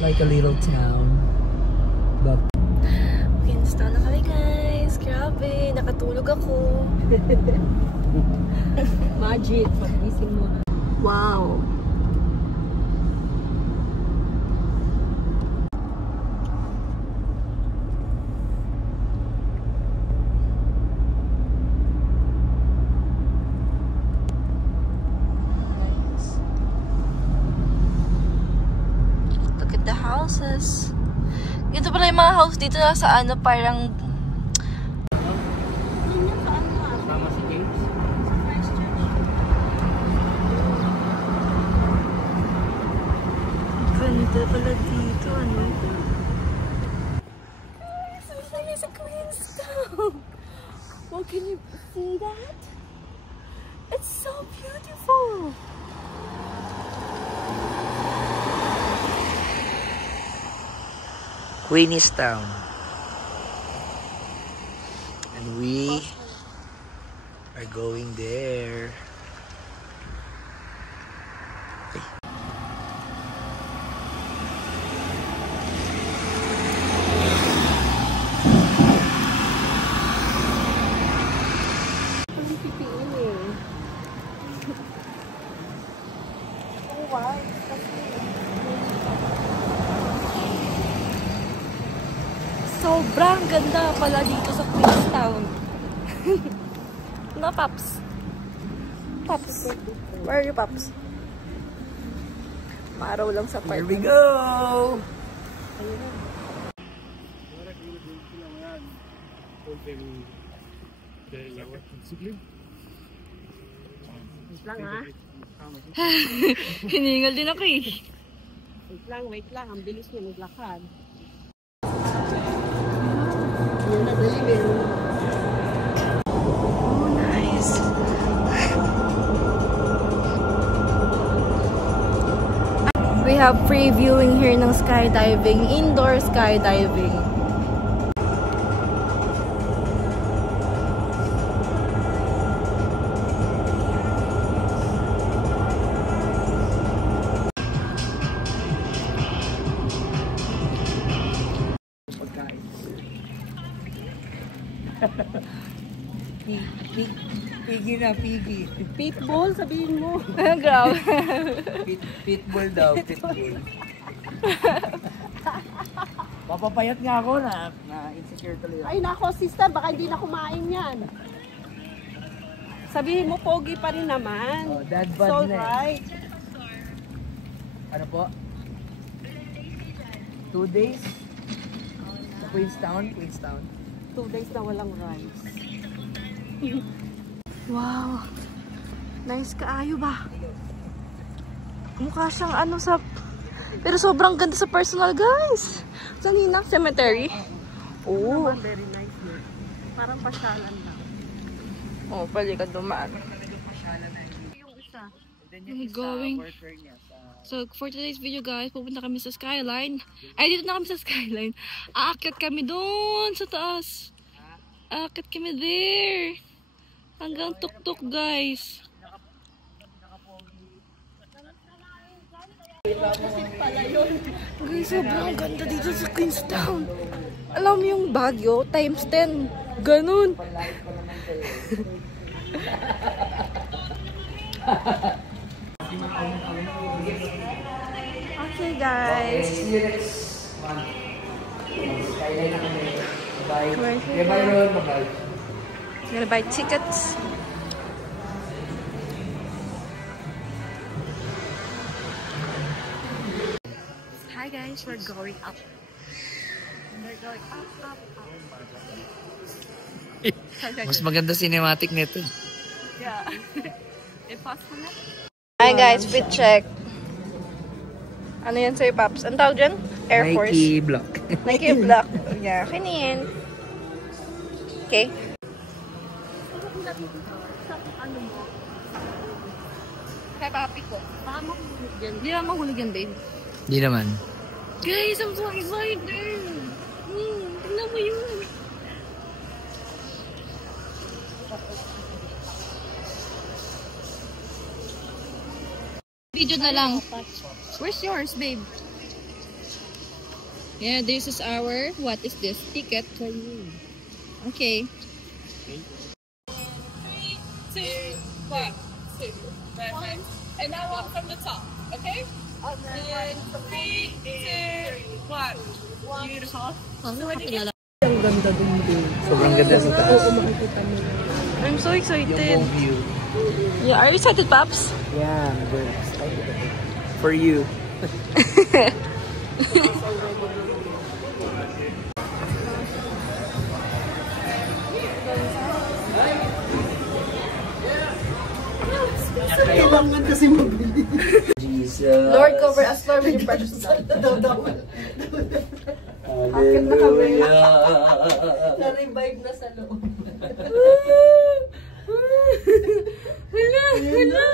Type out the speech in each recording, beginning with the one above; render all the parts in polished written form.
like a little town. But Queenstown na kami guys. Grabe, nakatulog ako. Magic, pag-gising mo. Wow. Look at the houses. Ito pala yung mga house dito na sa ano, parang tama si James. ganda pala dito, ano? Guys, sa Queenstown! Well, can you see that? It's so beautiful! Queenstown. And we are going there. Sobrang ganda pala dito sa Queenstown. No, Paps? Paps? Where are you, Paps? Maaraw lang sa park. Here we go! Wait lang ha. Hiningal din ako eh. Wait lang. Ang bilis niya maglakad. Oh, nice. We have free viewing here ng skydiving, indoor skydiving. Piggy na, piggy. Pitbull, sabihin mo. Grabe. Pitbull daw, pitbull. Papapayat nga ako na insecure tuloy ako. Ay nako, sister, baka hindi na kumain yan. Sabihin mo, pogi pa rin naman. Oh, dad bod So na eh. right. Ano po? 2 days? Sa Queenstown? 2 days na walang rice. Wow. Nice kaayo ba? Mukha siyang ano sa... Pero sobrang ganda sa personal, guys. Saan yun na? Cemetery? Oh. Very nice here. Parang pasyalan lang. Oh, pwede ka dumaan. Yung isa. We're going. So, for today's video, guys, pupunta kami sa Skyline. Ay, dito na kami sa Skyline. Aakyat kami doon sa taas. Aakyat kami there. Hanggang tuk-tuk, guys. Guys, sobrang ganda dito sa Queenstown. Alam mo yung Baguio, times 10. Ganun. Okay, guys. See you next month. Skyline na kami. Bye. Bye. Bye, Ron. Bye. I'm gonna buy tickets. Hi guys, we're going up. We're going up. Mas maganda cinematic nito. Yeah. I-pause mo na. Hi guys, fit check. Ano yan sa'yo, Paps? Ang tawag dyan? Air Force. Nike block. Nike block. Yeah, okay na yan. Okay. Kaya papi ko. Baka mahulog yan. Hindi naman mahulog yan, babe. Di naman. Guys, I'm so excited! Tingnan mo yun! Video na lang. Where's yours, babe? Yeah, this is our, what is this? Ticket. Okay. 3, 2, 1. 2. Perfect. And now walk from the top, okay? And 3, 2, 1. Beautiful. Ang ganda dun din. Sobrang ganda sa taas. Oo, makikita mo. I'm so excited. Yung view. Yeah, are you excited, Paps? Yeah, I'm very excited. For you. Kailangan kasi mabili. Jesus. Lord, cover us, Lord, with your precious blood. Akit na kami. Na-revive na sa loob. Hala.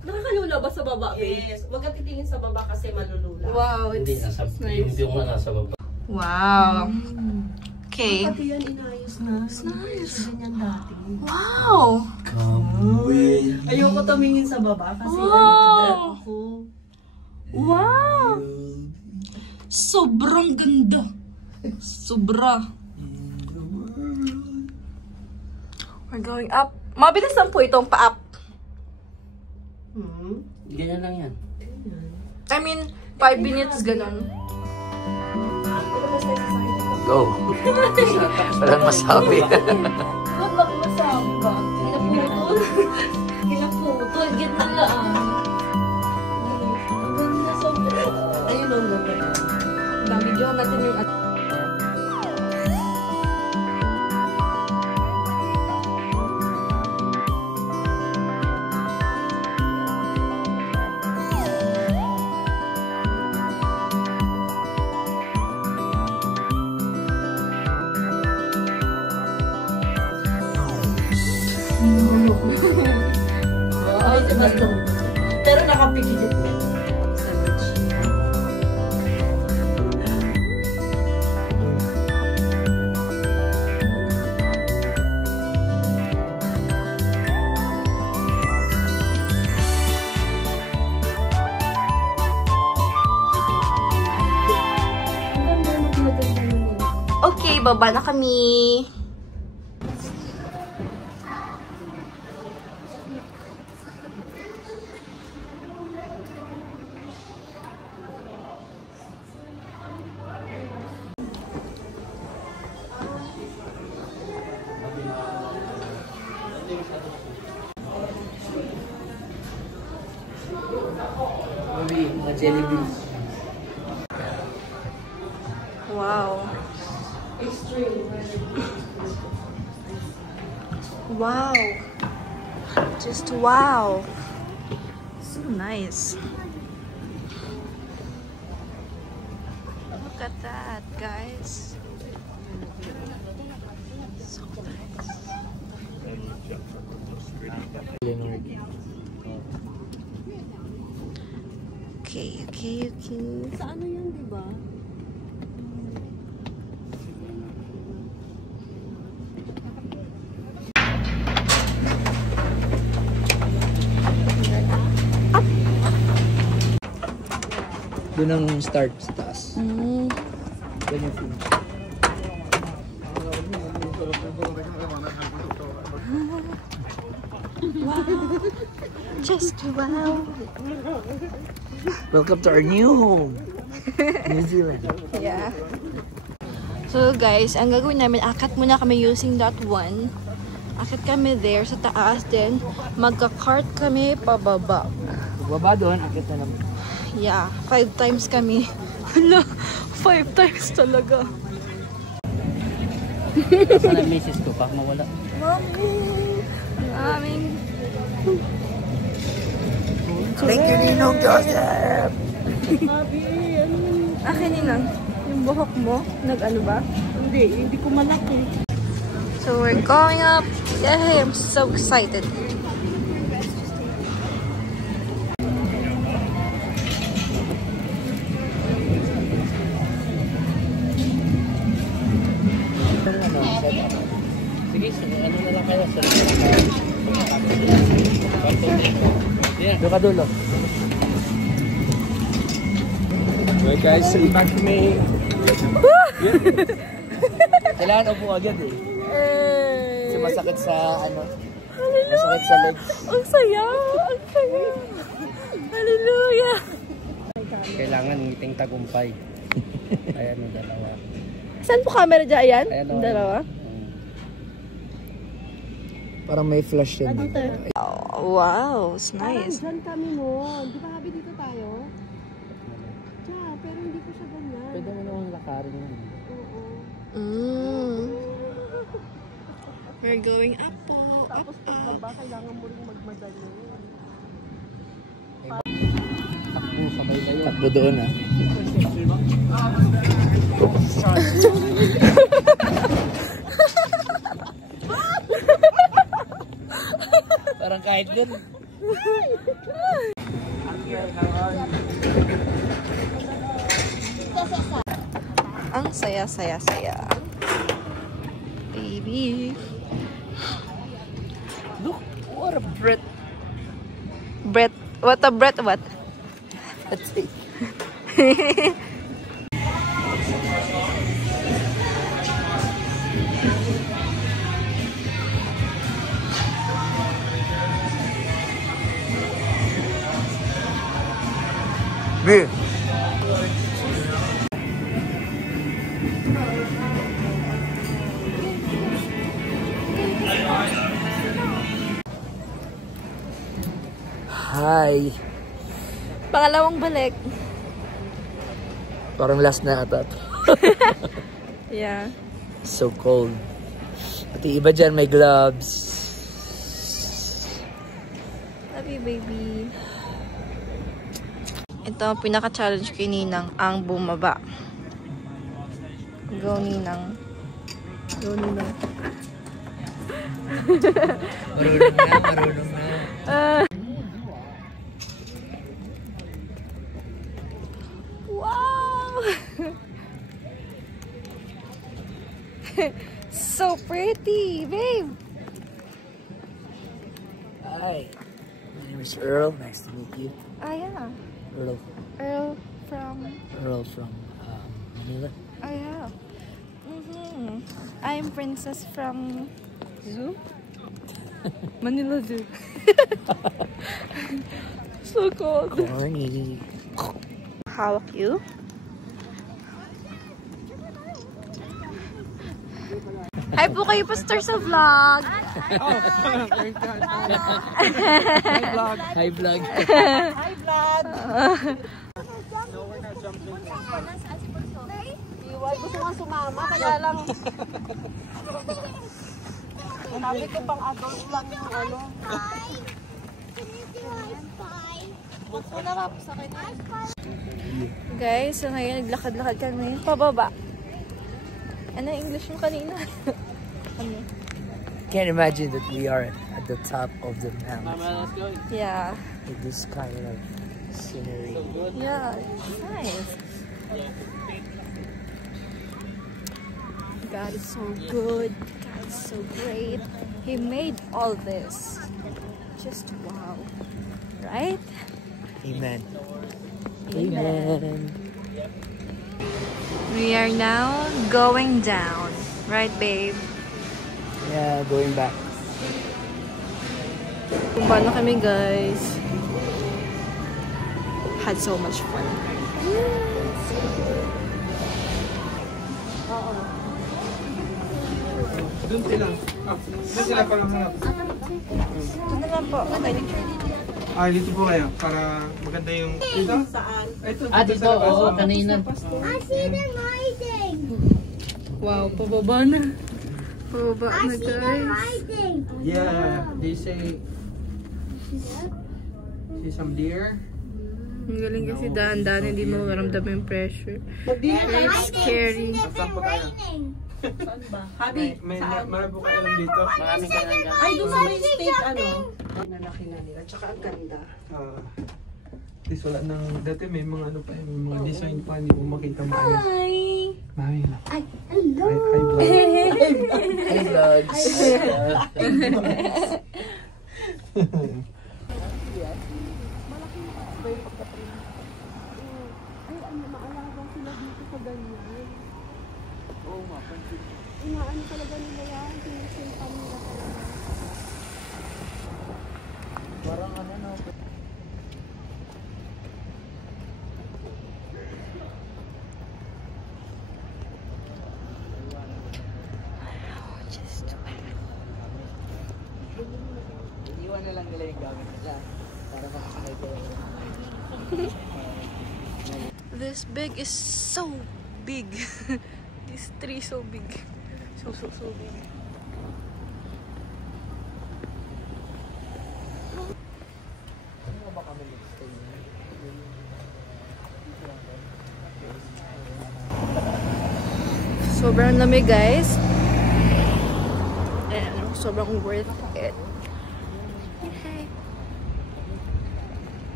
Nakakalula ba sa baba, babe? Yes. Huwag ka titingin sa baba kasi malulula. Wow, Hindi, it's yung view mo nasa baba. wow. Okay. Pati yan inayos na. It's nice. Ganyan dati. Wow. Ayoko tumingin sa baba kasi Wow. ako. Wow. Sobrang ganda. Sobra. We're going up. Mabilis lang po itong pa-up. Ganyan lang yan. I mean, 5 minutes ganun. Go. Walang masabi. Huwag masabi ba? Kinaputol. Kinaputol. Gitna lang. Ang ganda sobra. Ayun ang ganda. Video natin yung Pero nakapigil na. okay, baba na kami. Mga jelly beans. Wow. Wow. Just wow. So nice. Look at that, guys. So nice. Okay. Sa ano yan, di ba? Doon ang start sa taas. Doon yung finish. Just wow. Welcome to our new home. New Zealand. Yeah. So guys, ang gagawin namin, akat muna kami using that one. Akit kami there sa taas, then magka-cart kami pababa. Baba doon, akit na lang. Yeah, 5 times kami. Hala, 5 times talaga. Sana misis ko, baka mawala. Aming Thank you, Ninong Joseph! akin lang. Yung buhok mo, nag-ano ba? Hindi ko malaki. So we're going up. Yay, I'm so excited. Sige, ano na lang kayo sa Doon ka dulo. Okay guys, so back to me. Kailangan upo agad eh. Kasi masakit sa ano. Masakit sa legs. Ang saya! Ang saya! Hallelujah! Kailangan ngiting tagumpay. Ayan yung dalawa. Saan po camera dyan? Ayan? Ayan, Yung dalawa? Parang may flash yan. Oh, wow, it's nice. Diyan kami noon. Di ba habi dito tayo? Diyan, pero hindi ko siya ganyan. Pwede mo naman lakarin yun. We're going up po. Tapos pagbaba, kailangan mo rin magmadali. Takbo, sabay kayo. Takbo doon ah. Parang kahit din. Ang saya. Baby. Look, what a breath. Breath. What a breath, what? That's it. Beer. Hi. Pangalawang balik. Parang last na ata. Yeah. So cold. Pati iba dyan may gloves. Love you, baby. Ito ang pinaka-challenge kay Ninang, ang bumaba. Go, Ninang. Go, Ninang. Marunong na. Wow! So pretty, babe. Hi. My name is Earl. Nice to meet you. Ah, yeah. Earl. Earl from... Earl from Manila. Oh, yeah. I'm Princess from... Zoo? Manila Zoo. So cold. Corny. Hawak you. Hi po kayo, Pastor, sa vlog. Hi vlog. Hi, Vlad! Iwan, gusto nga sumama, kaya lang... Sabi ko pang adult lang yung ano. Guys, so ngayon naglakad-lakad kami pababa. Ano English mo kanina? Ano? Can't imagine that we are at the top of the mountain Yeah. with this kind of scenery. Yeah, it's nice. God is so good. God is so great. He made all this. Just wow. Right? Amen. Amen. We are now going down. Right, babe? Yeah, going back. Bumba na kami, guys. Had so much fun. Doon sila. Doon sila parang harap. Ito na lang po. Dito po kayo para maganda yung... Dito? Saan? Ito, Dito, oo, kanina. Wow, pababa na. Pababa na, guys. Yeah, they say... See some deer? Ang galing kasi daan-daan, hindi mo maramdaman yung pressure. It's scary. Saan po tayo? Saan ba? Habi, saan? Marami po kayo alam dito. Marami ka lang dyan. Ay, doon sa may state, ano? Nalaki na nila, tsaka ang ganda. This wala nang... Dati may mga ano pa, may mga design pa, hindi mo makita maayos. Hi! Mami na. Ay, hello! Hey vlogs. nakaganyan. Oo nga, pansin. Inaano talaga nila yan. Sinusimpan nila talaga. Parang ano na. Iwan na lang nila yung gamit nila para makasakay ko. This bag is so big. This tree so big. So big. Ano ba kami mag-stay? Sobrang lamig, guys. And sobrang worth it. Okay.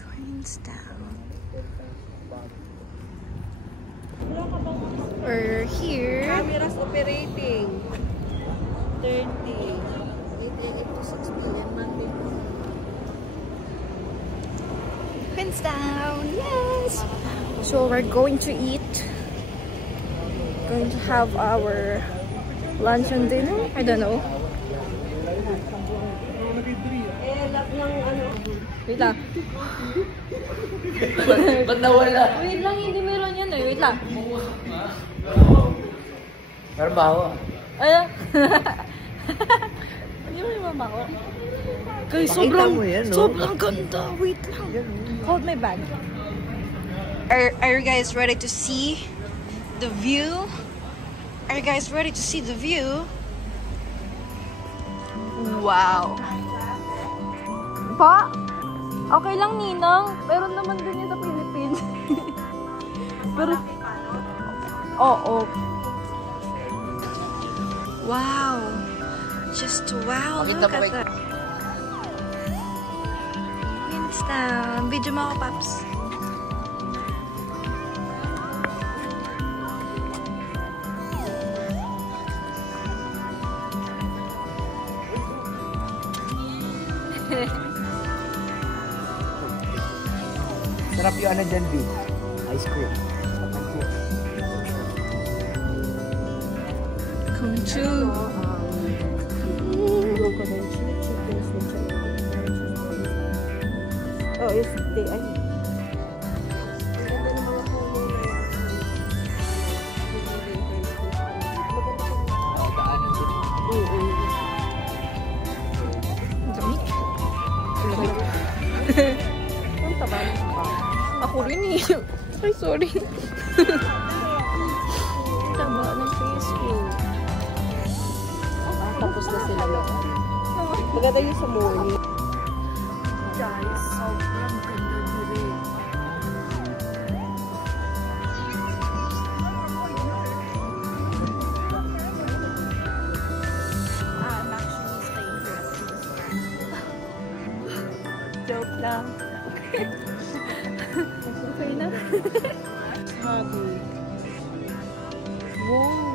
Queenstown. We're here. Cameras operating. 30. 8 to 6 billion Monday. Queenstown, yes! So we're going to eat. Going to have our lunch and dinner. I don't know. Lap ng ano. Wait lang. Ba't nawala? Wait lang, hindi meron yan eh. Wait lang. Meron ba ako? Ayun. Hindi mo yung mama ko. Guys, sobrang ganda. Wait lang. Hold my bag. Are you guys ready to see the view? Are you guys ready to see the view? Wow. Pa? Okay lang, Ninang. Meron naman din yun sa Philippines. Pero... Oo. Wow. Just wow. Pakita Look mo at kay- that. Queenstown. Video mo ako, Paps. Sarap yung ano dyan, B. Ice cream. Come true. Oh, it's the ay. Daanan din. Damit. Ang taba ng pa. Ako rin eh. Ay, sorry. Taba ng face ko. Tapos na sila na. Maganda yung sa morning. Guys, sobrang ganda dito. I'm actually staying here. Joke lang. Okay na. Happy. Wow.